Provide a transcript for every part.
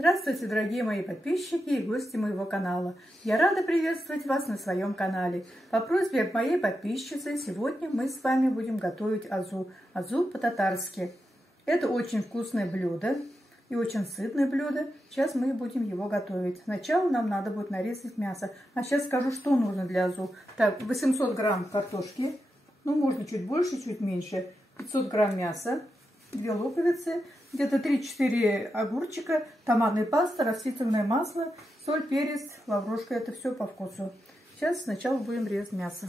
Здравствуйте, дорогие мои подписчики и гости моего канала. Я рада приветствовать вас на своем канале. По просьбе моей подписчицы сегодня мы с вами будем готовить азу. Азу по-татарски. Это очень вкусное блюдо и очень сытное блюдо. Сейчас мы будем его готовить. Сначала нам надо будет нарезать мясо. А сейчас скажу, что нужно для азу. Так, 800 грамм картошки. Ну, можно чуть больше, чуть меньше. 500 грамм мяса. 2 луковицы. Где-то 3-4 огурчика, томатная паста, растительное масло, соль, перец, лаврушка. Это все по вкусу. Сейчас сначала будем резать мясо.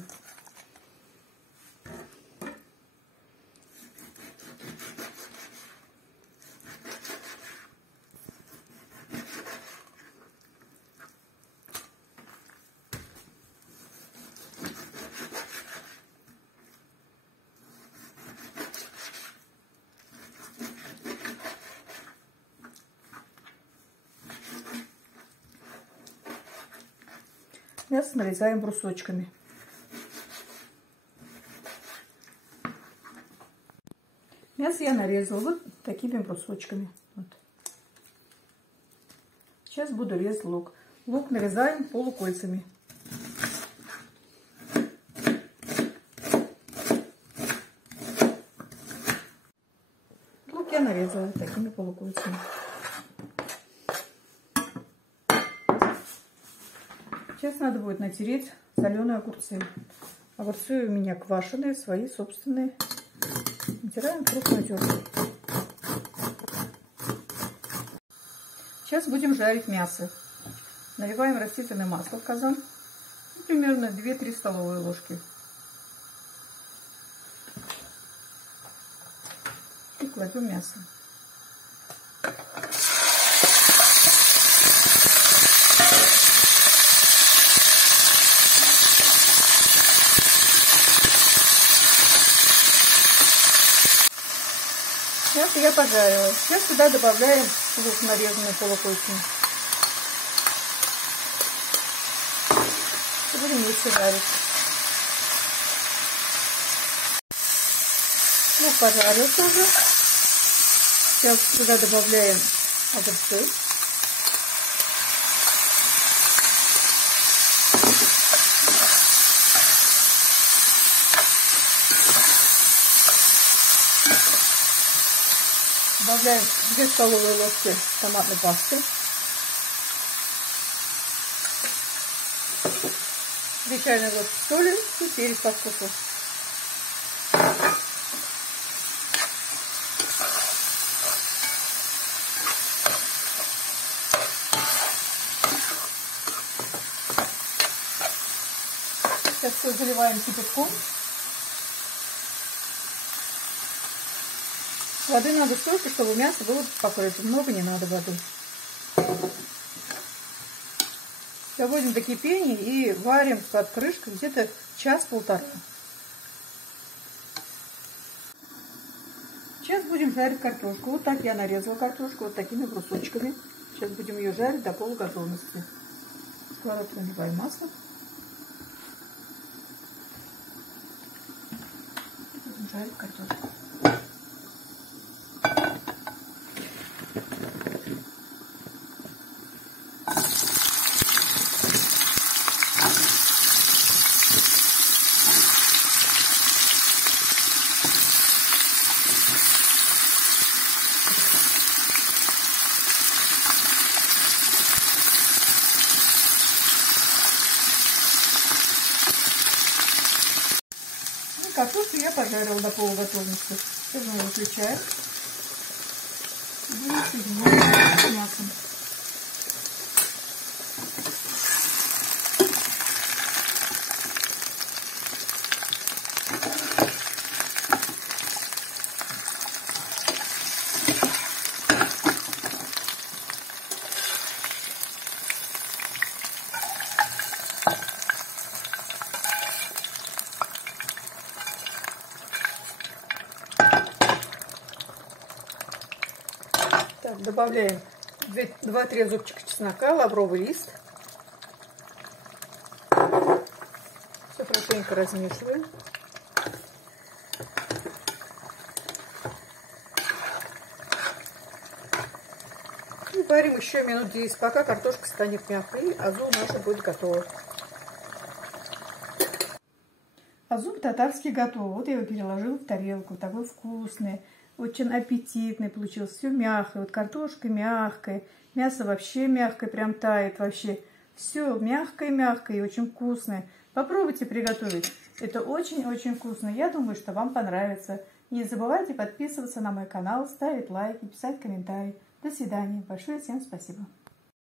Мясо нарезаем брусочками. Мясо я нарезала вот такими брусочками. Вот. Сейчас буду резать лук. Лук нарезаем полукольцами. Лук я нарезала такими полукольцами. Сейчас надо будет натереть соленые огурцы. Огурцы у меня квашеные, свои, собственные. Натираем крупную терку. Сейчас будем жарить мясо. Наливаем растительное масло в казан. Примерно 2-3 столовые ложки. И кладем мясо. Мясо я пожарила. Сейчас сюда добавляем лук, нарезанный полукольцами. И будем вместе жарить. Лук пожарился уже. Сейчас сюда добавляем огурцы. Добавляем 2 столовые ложки томатной пасты, 2 чайные ложки соли и перец по вкусу. Сейчас все заливаем кипятком. Воды надо столько, чтобы мясо было покрыто. Много не надо воды. Доводим до кипения и варим под крышкой где-то час-полтора. Сейчас будем жарить картошку. Вот так я нарезала картошку вот такими брусочками. Сейчас будем ее жарить до полуготовности. В сковородку наливаем масло. Будем жарить картошку. Картошку я пожарила до полуготовности. Сейчас мы выключаем. Будем соединять с мясом. Так, добавляем 2-3 зубчика чеснока, лавровый лист. Все хорошенько размешиваем. И варим еще минут 10, пока картошка станет мягкой, и азу наша будет готова. Азу по-татарски готов. Вот я его переложила в тарелку. Такой вкусный, очень аппетитный получился. Все мягкое. Вот картошка мягкая, мясо вообще мягкое, прям тает вообще. Все мягкое-мягкое и очень вкусное. Попробуйте приготовить. Это очень-очень вкусно. Я думаю, что вам понравится. Не забывайте подписываться на мой канал, ставить лайки, писать комментарии. До свидания. Большое всем спасибо.